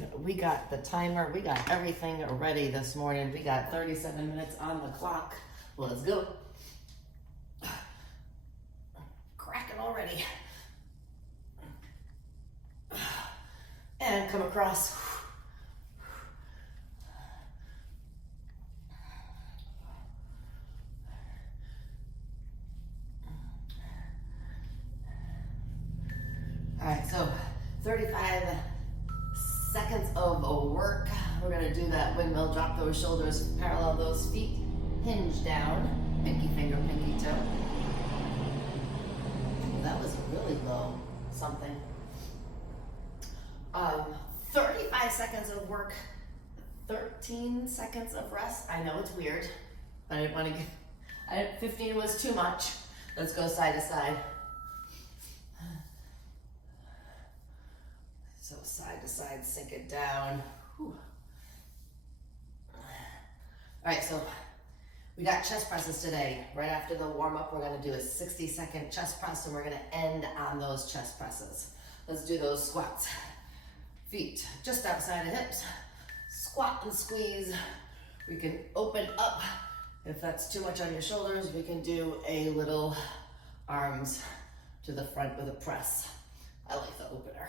And we got the timer, we got everything ready this morning. We got 37 minutes on the clock. Let's go. Cracking already. And come across. All right, so 35 seconds of work. We're gonna do that windmill, drop those shoulders, parallel those feet, hinge down, pinky finger, pinky toe. That was really low, something. 35 seconds of work, 13 seconds of rest. I know it's weird, but I didn't want to get, 15 was too much. Let's go side to side. So side to side, sink it down. Whew. All right, so we got chest presses today. Right after the warm up, we're gonna do a 60-second chest press and we're gonna end on those chest presses. Let's do those squats. Feet just outside the hips. Squat and squeeze. We can open up. If that's too much on your shoulders, we can do a little arms to the front with a press. I like the opener.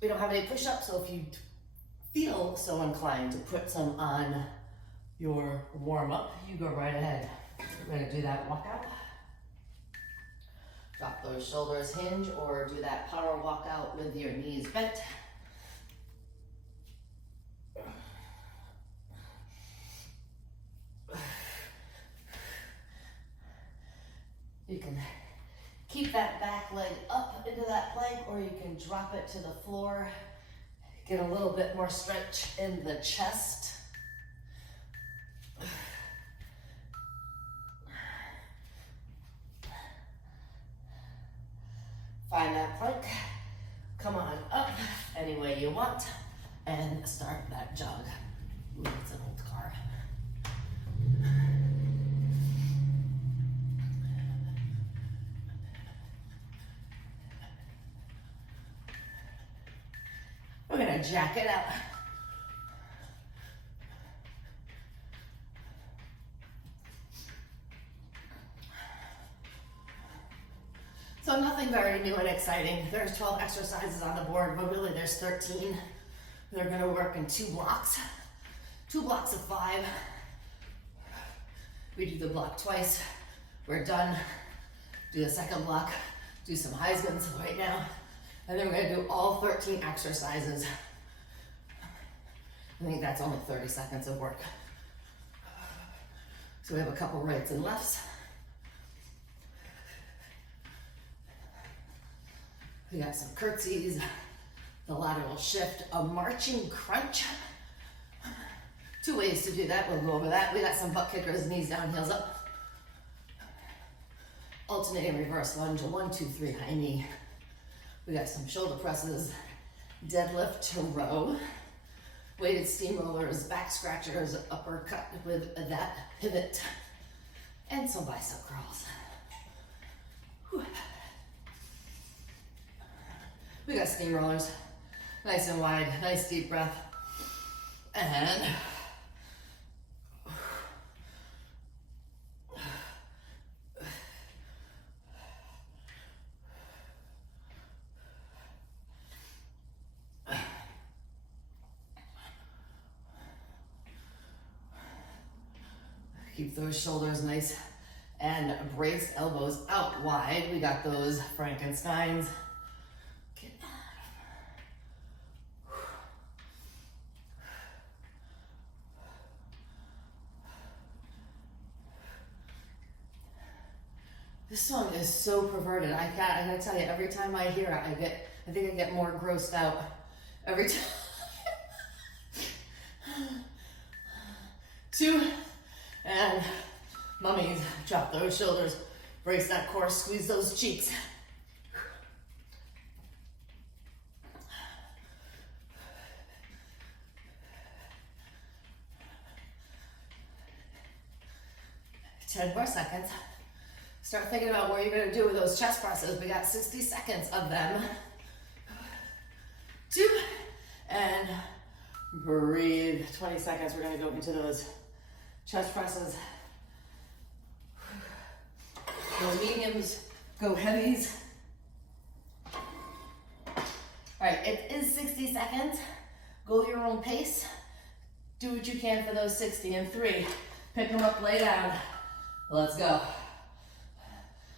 We don't have any push-ups, so if you feel so inclined to put some on your warm-up, you go right ahead. We're gonna do that walkout. Drop those shoulders, hinge, or do that power walkout with your knees bent. You can keep that back leg up into that plank, or you can drop it to the floor. Get a little bit more stretch in the chest. Find that plank, come on up any way you want, and start that jog. Ooh, it's an old car. We're gonna jack it out. So nothing very new and exciting. There's 12 exercises on the board, but really there's 13. They're gonna work in 2 blocks. 2 blocks of 5. We do the block twice. We're done. Do the second block. Do some Heisman's right now. And then we're gonna do all 13 exercises. I think that's only 30 seconds of work. So we have a couple rights and lefts. We got some curtsies, the lateral shift, a marching crunch. 2 ways to do that, we'll go over that. We got some butt kickers, knees down, heels up. Alternating reverse lunge, 1, 2, 3, high knee. We got some shoulder presses, deadlift to row, weighted steamrollers, back scratchers, uppercut with that pivot, and some bicep curls. Whew. We got steamrollers, nice and wide, nice deep breath, and keep those shoulders nice and braced, elbows out wide. We got those Frankensteins. This song is so perverted. I gotta tell you, every time I hear it, I think I get more grossed out. Every time. 2, and mummies, drop those shoulders, brace that core, squeeze those cheeks. 10 more seconds. Start thinking about what you're gonna do with those chest presses. We got 60 seconds of them. 2, and breathe. 20 seconds, we're gonna go into those chest presses. Go mediums, go heavies. All right, it is 60 seconds. Go your own pace. Do what you can for those 60. In 3, pick them up, lay down. Let's go.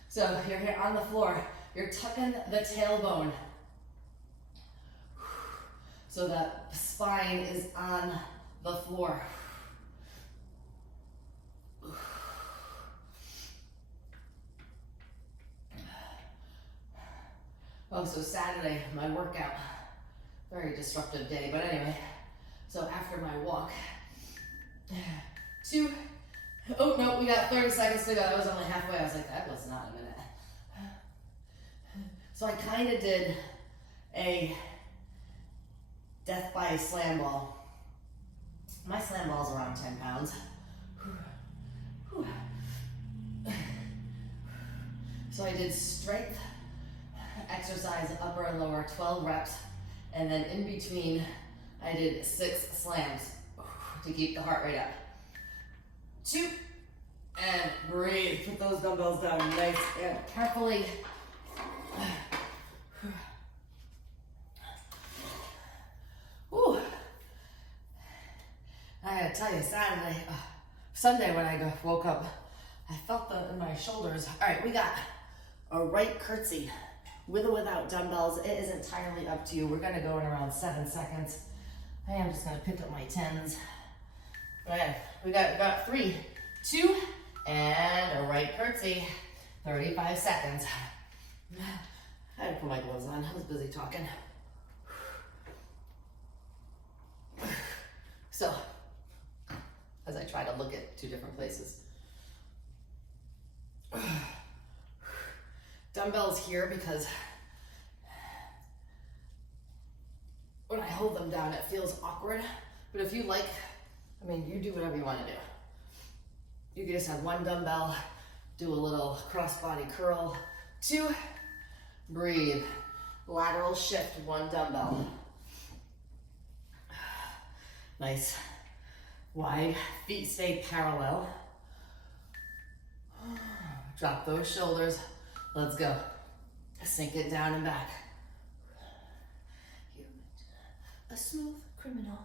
So you're here on the floor. You're tucking the tailbone so the spine is on the floor. Oh, so Saturday, my workout, very disruptive day, but anyway, so after my walk, 2, oh no, we got 30 seconds to go. I was only halfway. I was like, that was not a minute. So I kind of did a death by slam ball. My slam ball's around 10 pounds. So I did strength exercise, upper and lower, 12 reps, and then in between, I did 6 slams to keep the heart rate up. 2, and breathe. Put those dumbbells down nice and carefully. Whew. I gotta tell you, Sunday when I woke up, I felt in my shoulders. All right, we got a right curtsy. With or without dumbbells, it is entirely up to you. We're gonna go in around 7 seconds. I am just gonna pick up my 10s. Okay, we got 3, 2, and a right curtsy. 35 seconds. I had to put my gloves on. I was busy talking. So, as I try to look at 2 different places. Dumbbells here because when I hold them down, it feels awkward. But if you like, I mean, you do whatever you want to do. You can just have 1 dumbbell, do a little cross-body curl. 2, breathe. Lateral shift, 1 dumbbell. Nice. Wide, feet stay parallel. Drop those shoulders. Let's go. Sink it down and back. You're a smooth criminal.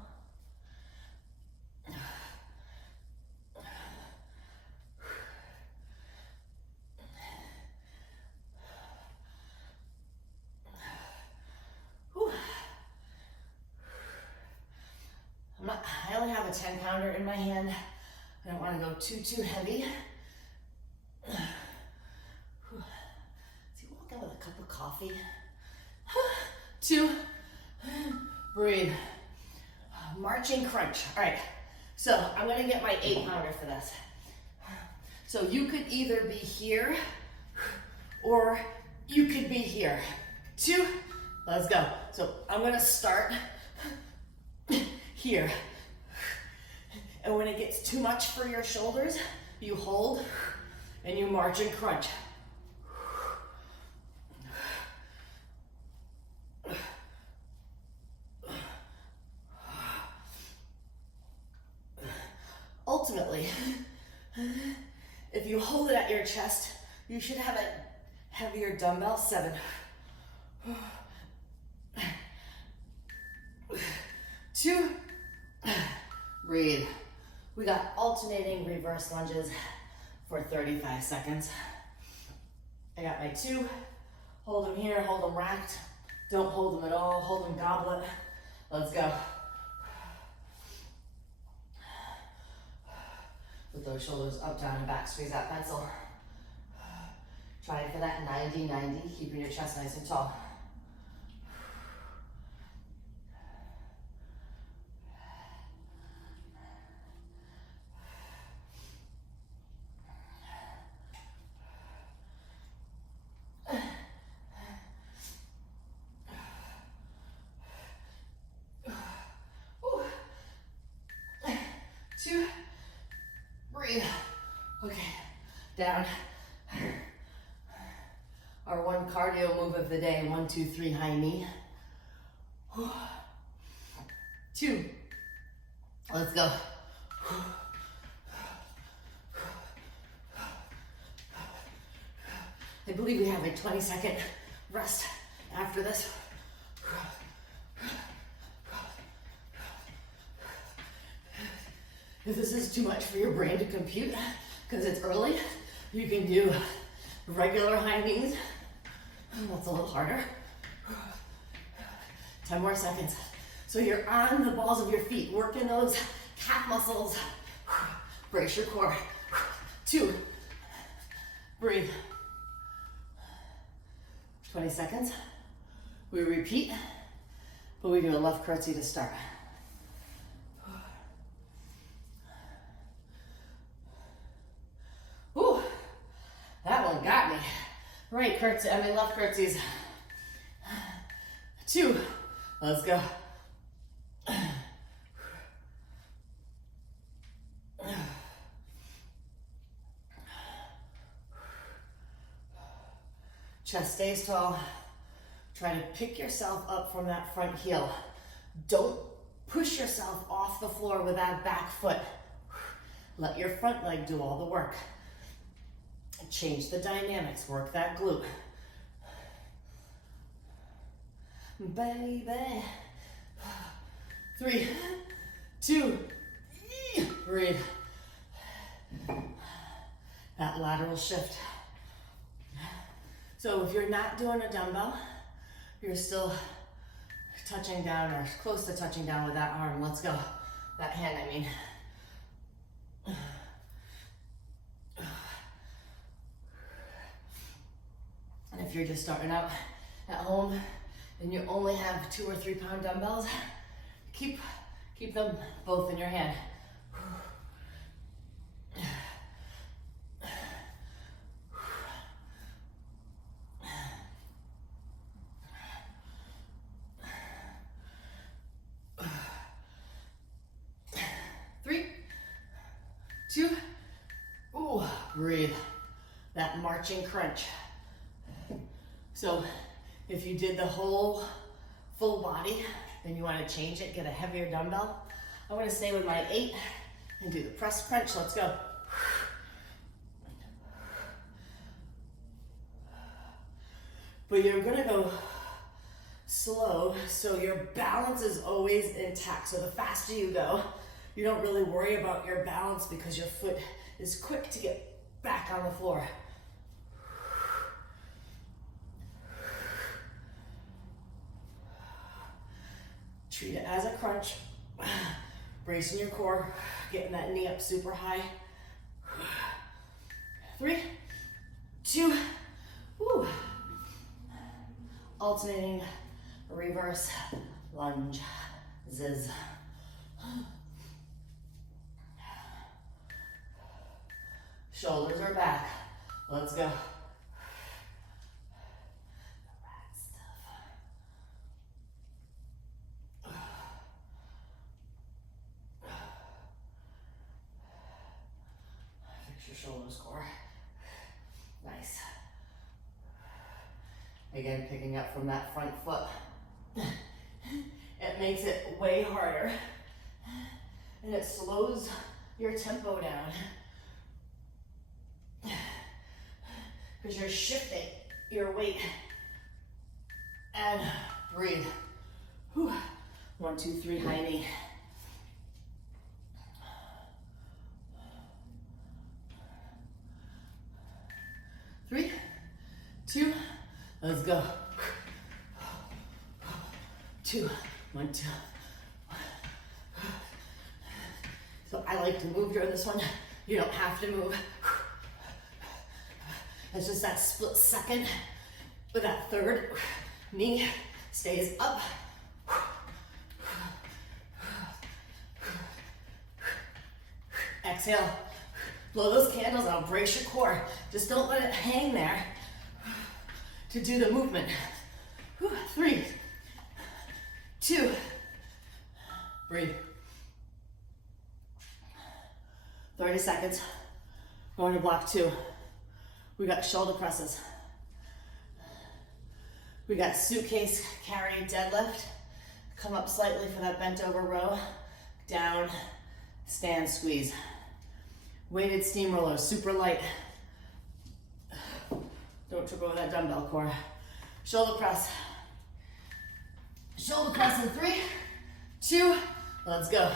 I only have a 10-pounder in my hand. I don't want to go too heavy. With a cup of coffee. 2, breathe. Marching crunch. All right, so I'm gonna get my 8-pounder for this. So you could either be here or you could be here. 2, let's go. So I'm gonna start here. And when it gets too much for your shoulders, you hold and you march and crunch. Ultimately, if you hold it at your chest, you should have a heavier dumbbell. 7, 2, breathe. We got alternating reverse lunges for 35 seconds. I got my 2, hold them here, hold them racked. Don't hold them at all, hold them goblet. Let's go. With those shoulders up, down, and back. Squeeze that pencil. Try for that 90-90, keeping your chest nice and tall. Breathe. Okay, down. of the day. 1, 2, 3, high knee. 2. Let's go. I believe we have a 20-second rest after this. If this is too much for your brain to compute, because it's early, you can do regular high knees. That's a little harder. 10 more seconds. So you're on the balls of your feet, working those calf muscles. Brace your core. 2. Breathe. 20 seconds. We repeat, but we do a left curtsy to start. Ooh, that one got me. Right curtsy, left curtsies. 2, let's go. Chest stays tall. Try to pick yourself up from that front heel. Don't push yourself off the floor with that back foot. Let your front leg do all the work. Change the dynamics, work that glute. Baby. 3, 2, breathe. That lateral shift. So if you're not doing a dumbbell, you're still touching down or close to touching down with that arm. Let's go. That hand, I mean. And if you're just starting out at home and you only have 2 or 3 pound dumbbells, keep them both in your hand. 3, 2, ooh, breathe. That marching crunch. So if you did the whole full body, then you want to change it, get a heavier dumbbell. I want to stay with my 8 and do the press crunch. Let's go. But you're gonna go slow, so your balance is always intact. So the faster you go, you don't really worry about your balance because your foot is quick to get back on the floor. Treat it as a crunch. Bracing your core, getting that knee up super high. 3, 2, woo. Alternating reverse lunges. Shoulders are back. Let's go. Fix your shoulders, core. Nice. Again, picking up from that front foot. It makes it way harder. And it slows your tempo down. Because you're shifting your weight. And breathe. Whew. 1, 2, 3, high knee. Three, 2, let's go. 2, 1, 2. So I like to move during this one. You don't have to move. It's just that split second with that third knee stays up. Exhale. Blow those candles out. Brace your core. Just don't let it hang there to do the movement. 3, 2, breathe. 30 seconds. Going to block 2. We got shoulder presses. We got suitcase carry deadlift. Come up slightly for that bent over row. Down, stand, squeeze. Weighted steamroller, super light. Don't trip over that dumbbell core. Shoulder press. Shoulder press in 3, 2, let's go.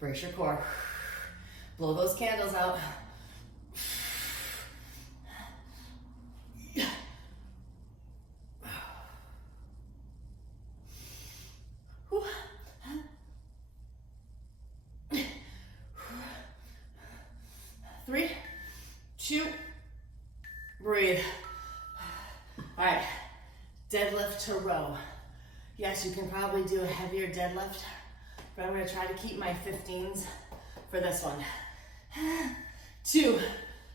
Brace your core. Blow those candles out. Three, 2, breathe. All right, deadlift to row. Yes, you can probably do a heavier deadlift, but I'm gonna try to keep my 15s for this one. 2,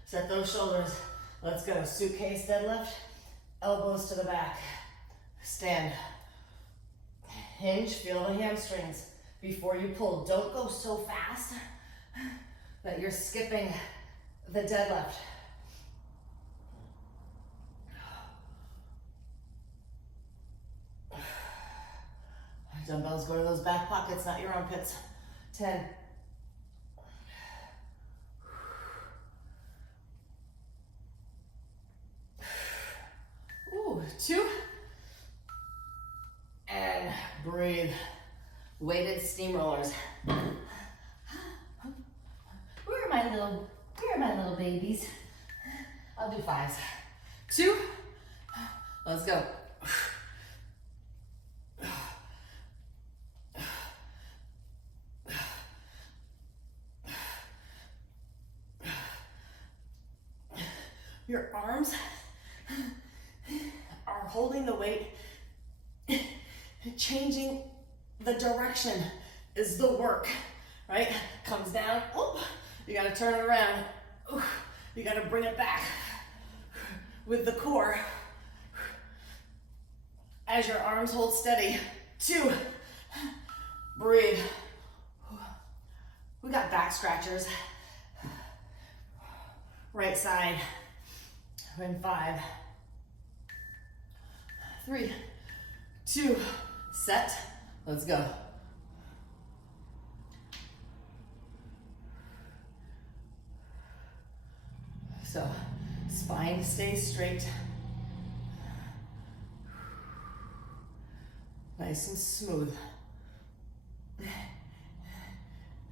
set those shoulders. Let's go, suitcase deadlift, elbows to the back. Stand, hinge, feel the hamstrings. Before you pull, don't go so fast that you're skipping the deadlift. Dumbbells go to those back pockets, not your armpits. 10. Ooh, 2. And breathe. Weighted steamrollers. Where are my little babies? I'll do 5s. 2. Let's go. Your arms are holding the weight. Changing the direction is the work, right? Comes down, oh, you gotta turn it around. You gotta bring it back with the core. As your arms hold steady. 2, breathe. We got back scratchers. Right side. We're in 5, 3, 2, set. Let's go. So, spine stays straight. Nice and smooth.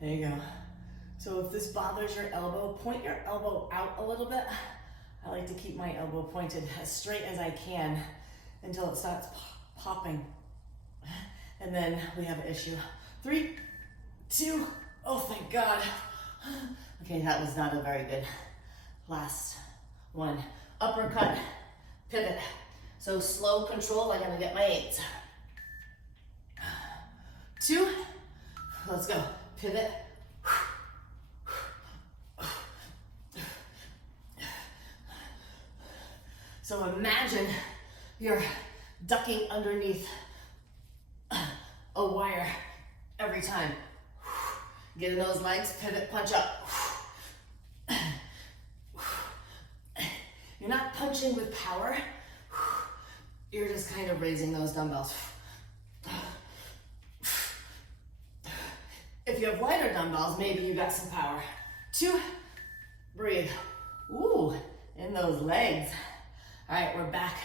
There you go. So if this bothers your elbow, point your elbow out a little bit. I like to keep my elbow pointed as straight as I can until it starts popping. And then we have an issue. 3, 2, oh thank God. Okay, that was not a very good last one. Uppercut, pivot. So slow control, I gotta get my 8s. 2, let's go. Pivot. So imagine you're ducking underneath a wire every time. Get in those legs, pivot, punch up. You're not punching with power. You're just kind of raising those dumbbells. If you have lighter dumbbells, maybe you got some power. 2, breathe. Ooh, in those legs. All right, we're back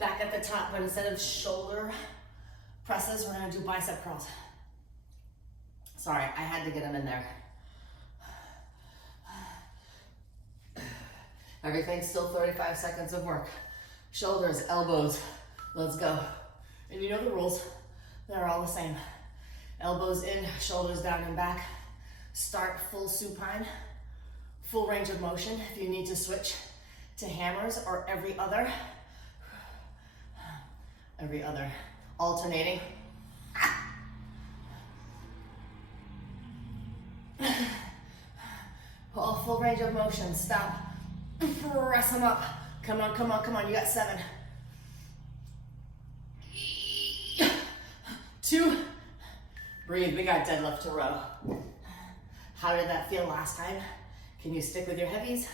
at the top, but instead of shoulder presses, we're gonna do bicep curls. Sorry, I had to get them in there. Everything's still 35 seconds of work. Shoulders, elbows, let's go. And you know the rules, they're all the same. Elbows in, shoulders down and back. Start full supine, full range of motion. If you need to switch to hammers or every other, alternating. All full range of motion, stop, press them up. Come on, come on, come on, you got 7. 2, Breathe, we got deadlift to row. How did that feel last time? Can you stick with your heavies?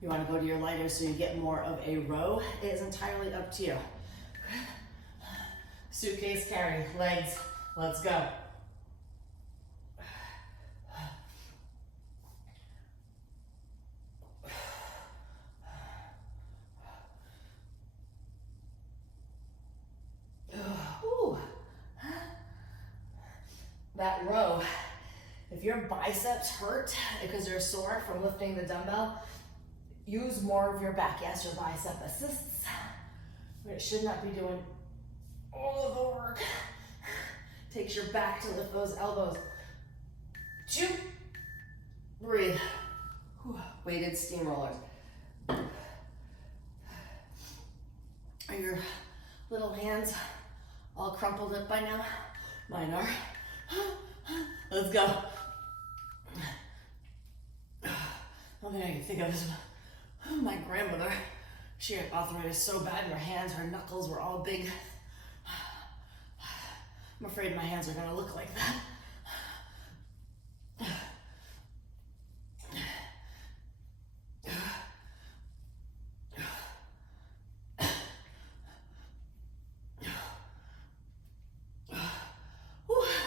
You wanna go to your lighters so you get more of a row? It is entirely up to you. Suitcase carry, legs, let's go. Ooh. That row, if your biceps hurt because you're sore from lifting the dumbbell, use more of your back. Yes, your bicep assists, but it should not be doing all of the work. Takes your back to lift those elbows. 2, breathe. Whew. Weighted steamrollers. Are your little hands all crumpled up by now? Mine are. Let's go. Only thing I can think of is my grandmother. She had arthritis so bad in her hands, her knuckles were all big. I'm afraid my hands are gonna look like that.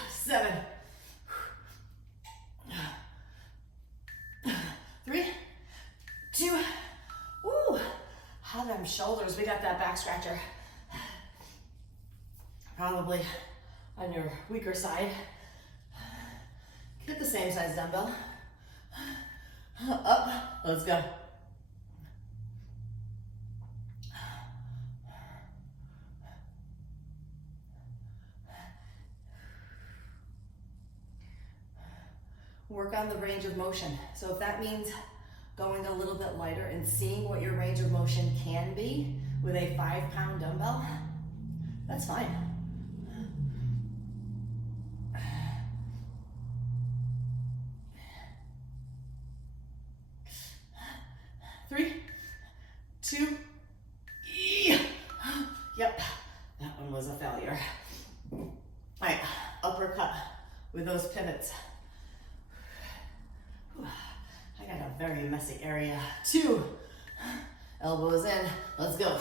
7, 3, 2, ooh, how them shoulders, we got that back scratcher. Probably on your weaker side. Get the same size dumbbell. Up, let's go. Work on the range of motion. So if that means going a little bit lighter and seeing what your range of motion can be with a 5-pound dumbbell, that's fine. 3, 2, yep, that one was a failure. All right, uppercut with those pivots. I got a very messy area. 2, elbows in, let's go.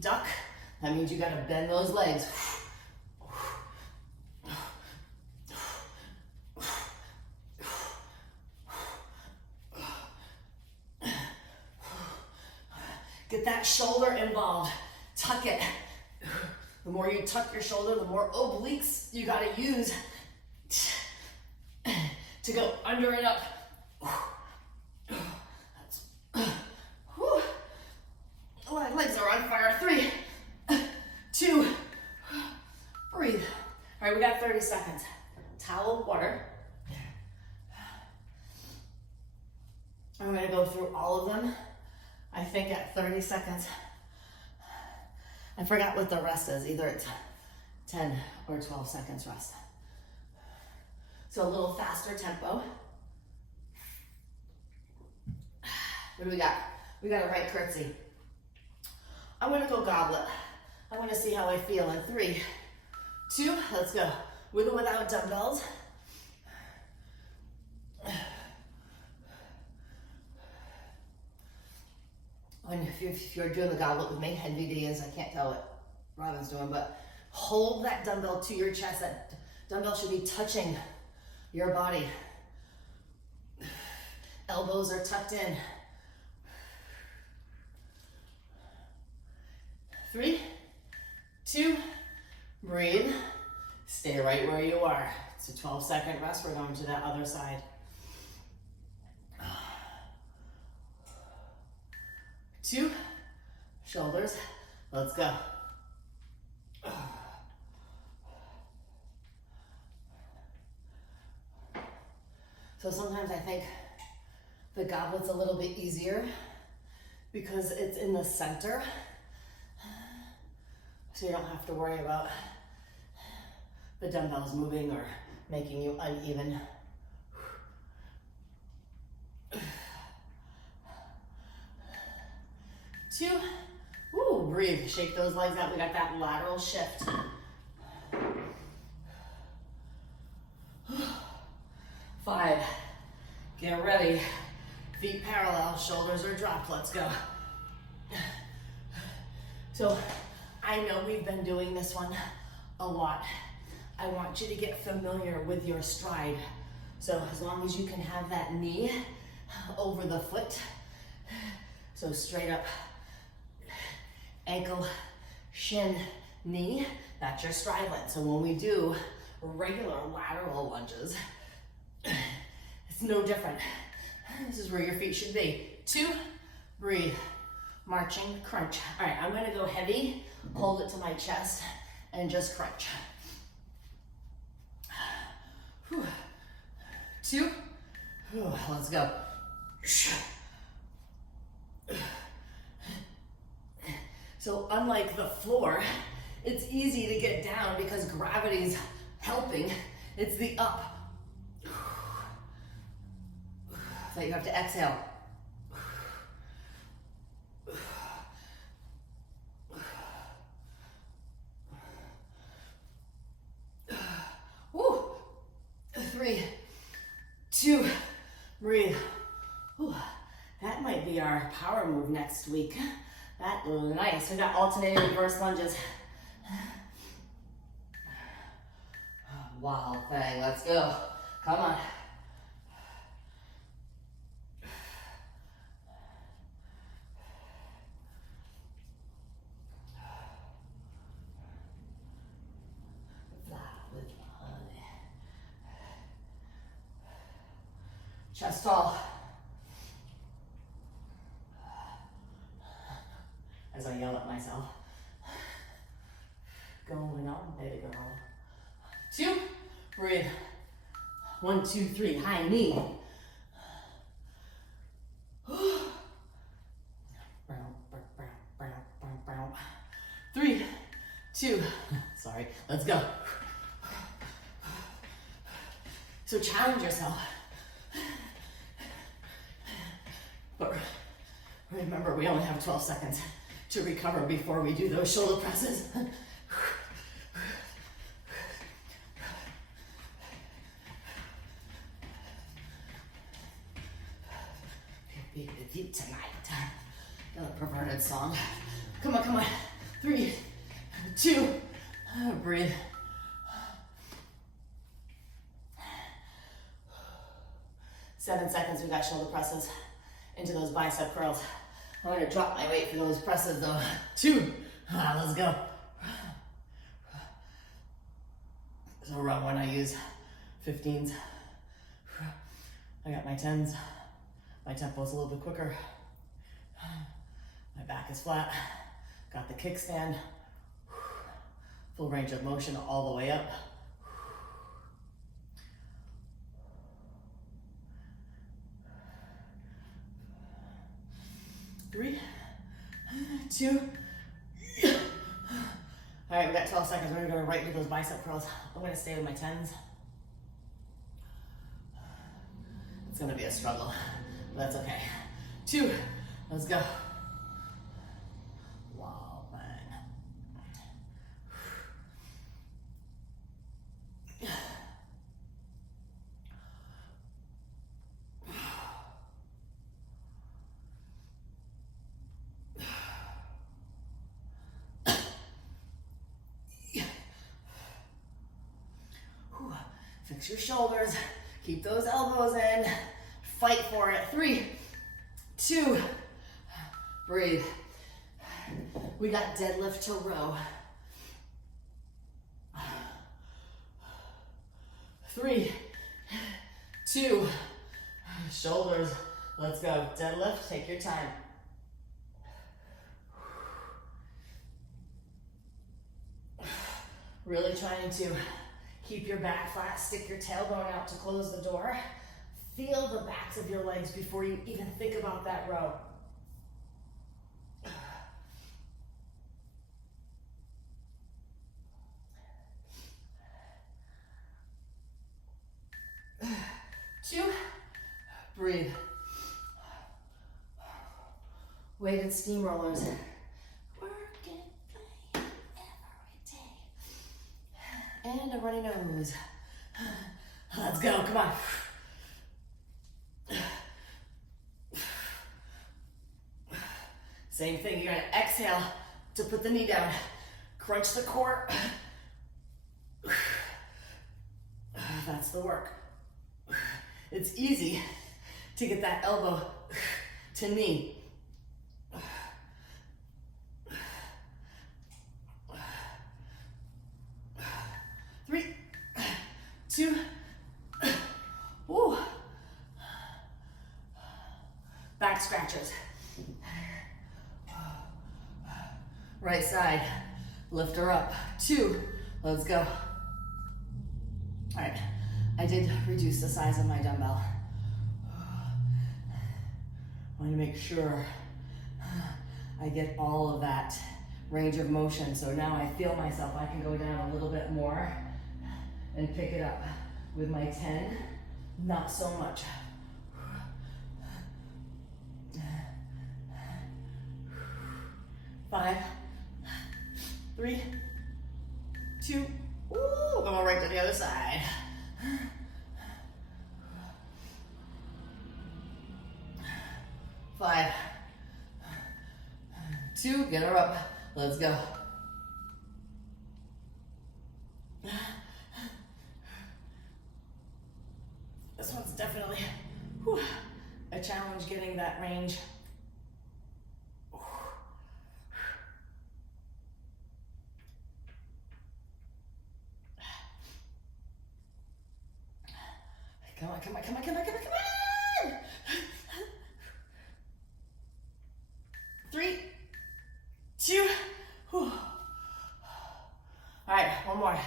Duck, that means you gotta bend those legs. Get that shoulder involved, tuck it. The more you tuck your shoulder, the more obliques you gotta use to go under and up. Legs are on fire. 3, 2, breathe. All right, we got 30 seconds. Towel, water. I'm gonna go through all of them, I think at 30 seconds. I forgot what the rest is. Either it's 10 or 12 seconds rest. So a little faster tempo. What do we got? We got a right curtsy. I'm gonna go goblet. I wanna see how I feel in 3, 2, let's go. With or without dumbbells. And if you're doing the goblet with me, NVD is, I can't tell what Robin's doing, but hold that dumbbell to your chest. That dumbbell should be touching your body. Elbows are tucked in. 3, 2, breathe. Stay right where you are. It's a 12-second rest. We're going to that other side. 2, shoulders, let's go. So sometimes I think the goblet's a little bit easier because it's in the center. So you don't have to worry about the dumbbells moving or making you uneven. 2, ooh, breathe, shake those legs out. We got that lateral shift. 5. Get ready. Feet parallel, shoulders are dropped. Let's go. So I know we've been doing this one a lot. I want you to get familiar with your stride. So as long as you can have that knee over the foot, so straight up, ankle, shin, knee, that's your stride length. So when we do regular lateral lunges, it's no different. This is where your feet should be. 2, breathe, marching, crunch. All right, I'm gonna go heavy, hold it to my chest, and just crunch. 2, let's go. So unlike the floor, it's easy to get down because gravity's helping. It's the up that you have to exhale. Woo. 3, 2, breathe. Whew. That might be our power move next week. That nice. We got alternating reverse lunges. Wild thing. Let's go. Come on. Chest tall. As I yell at myself. Going on, baby girl. 2, breathe. 1, 2, 3, high knee. 3, 2, sorry, let's go. So challenge yourself. But remember, we only have 12 seconds to recover before we do those shoulder presses. Be with you tonight. Another perverted song. Come on, come on. 3, 2, breathe. Seven seconds, we got shoulder presses into those bicep curls. I'm gonna drop my weight for those presses though. 2, let's go. So around when I use 15s, I got my 10s. My tempo's a little bit quicker. My back is flat. Got the kickstand. Full range of motion all the way up. 3, 2. All right, we got 12 seconds. We're gonna go right into those bicep curls. I'm gonna stay with my 10s. It's gonna be a struggle, but that's okay. 2, let's go. Wow, man. Fix your shoulders, keep those elbows in, fight for it. 3, 2, breathe. We got deadlift to row. 3, 2, shoulders, let's go. Deadlift, take your time. Really trying to keep your back flat, stick your tailbone out to close the door. Feel the backs of your legs before you even think about that row. 2, breathe. Weighted steamrollers. Work and play every day. And a runny nose. Let's go, come on. Same thing, you're gonna exhale to put the knee down. Crunch the core. That's the work. It's easy to get that elbow to knee. 3, 2, ooh. Back scratchers. Right side, lift her up. 2, let's go. All right, I did reduce the size of my dumbbell. I want to make sure I get all of that range of motion. So now I feel myself, I can go down a little bit more and pick it up with my 10, not so much. 5, 3, 2, ooh, going right to the other side. 5, 2, get her up. Let's go. This one's definitely a challenge getting that range. Come on, come on, come on, come on, come on, come on! 3, 2, whew. All right, one more.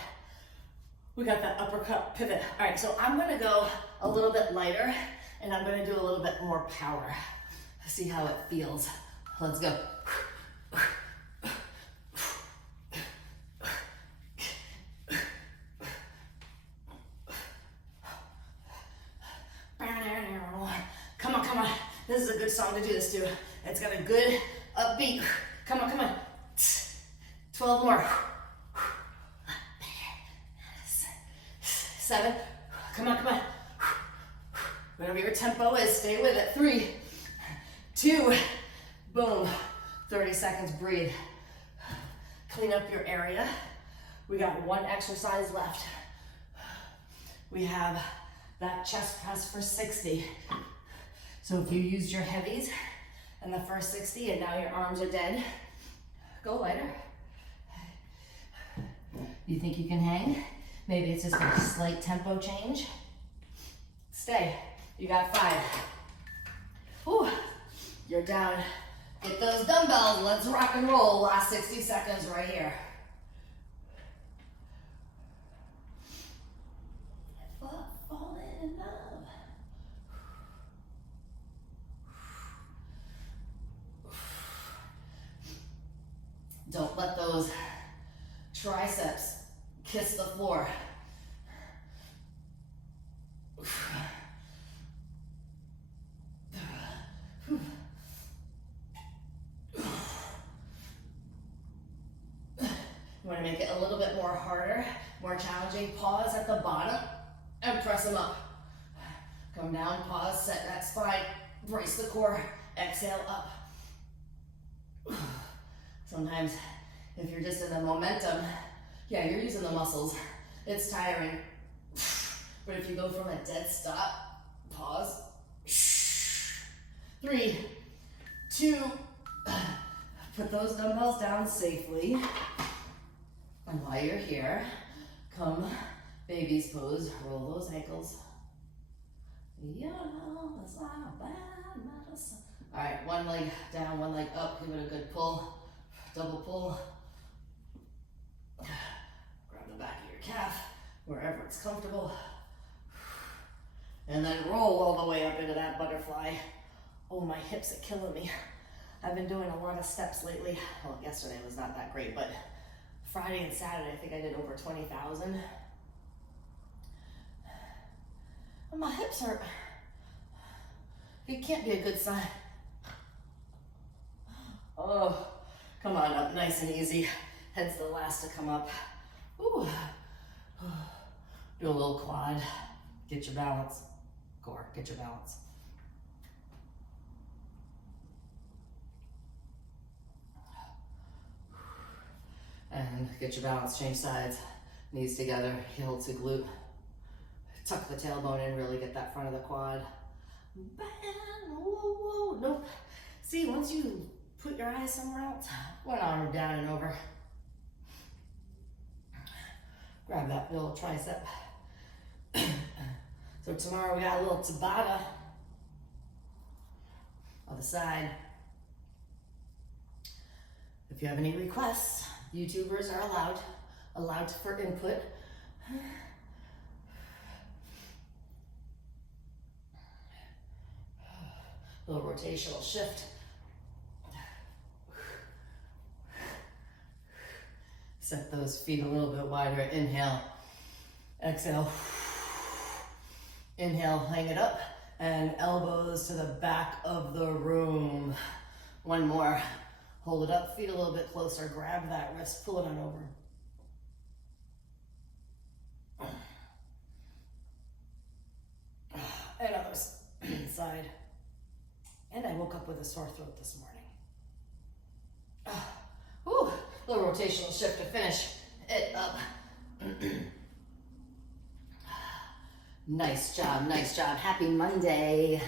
We got that uppercut pivot. All right, so I'm gonna go a little bit lighter and I'm gonna do a little bit more power. See how it feels. Let's go. Come on, come on. This is a good song to do this to. It's got a good upbeat. Come on, come on. 12 more. 7. Come on, come on. Whatever your tempo is, stay with it. 3, 2, boom. 30 seconds, breathe. Clean up your area. We got one exercise left. We have that chest press for 60. So if you used your heavies in the first 60 and now your arms are dead, go lighter. You think you can hang? Maybe it's just a slight tempo change. Stay. You got 5. Whew. You're down. Get those dumbbells. Let's rock and roll. Last 60 seconds right here. Falling in love. Don't let those triceps kiss the floor. You want to make it a little bit more harder, more challenging. Pause at the bottom and press them up. Come down, pause, set that spine, brace the core, exhale up. Sometimes if you're just in the momentum, yeah, you're using the muscles. It's tiring. But if you go from a dead stop, pause. 3, 2, put those dumbbells down safely. And while you're here, come baby's pose, roll those ankles. You know, it's not a bad medicine. All right, one leg down, one leg up, give it a good pull, double pull. Grab the back of your calf, wherever it's comfortable. And then roll all the way up into that butterfly. Oh, my hips are killing me. I've been doing a lot of steps lately. Well, yesterday was not that great, but Friday and Saturday, I think I did over 20,000. And my hips hurt. It can't be a good sign. Oh, come on up, nice and easy. Head's the last to come up. Ooh. Do a little quad. Get your balance. Core, get your balance. And get your balance, change sides, knees together, heel to glute. Tuck the tailbone in, really get that front of the quad. Bam, whoa, whoa, nope. See, once you put your eyes somewhere else, one arm down and over. Grab that little tricep. So tomorrow we got a little Tabata. Other side. If you have any requests, YouTubers are allowed for input. Little rotational shift. Set those feet a little bit wider. Inhale, exhale. Inhale, hang it up, and elbows to the back of the room. One more. Hold it up, feet a little bit closer. Grab that wrist, pull it on over. And other side. And I woke up with a sore throat this morning. Whew, little rotational shift to finish it up. Nice job, nice job. Happy Monday.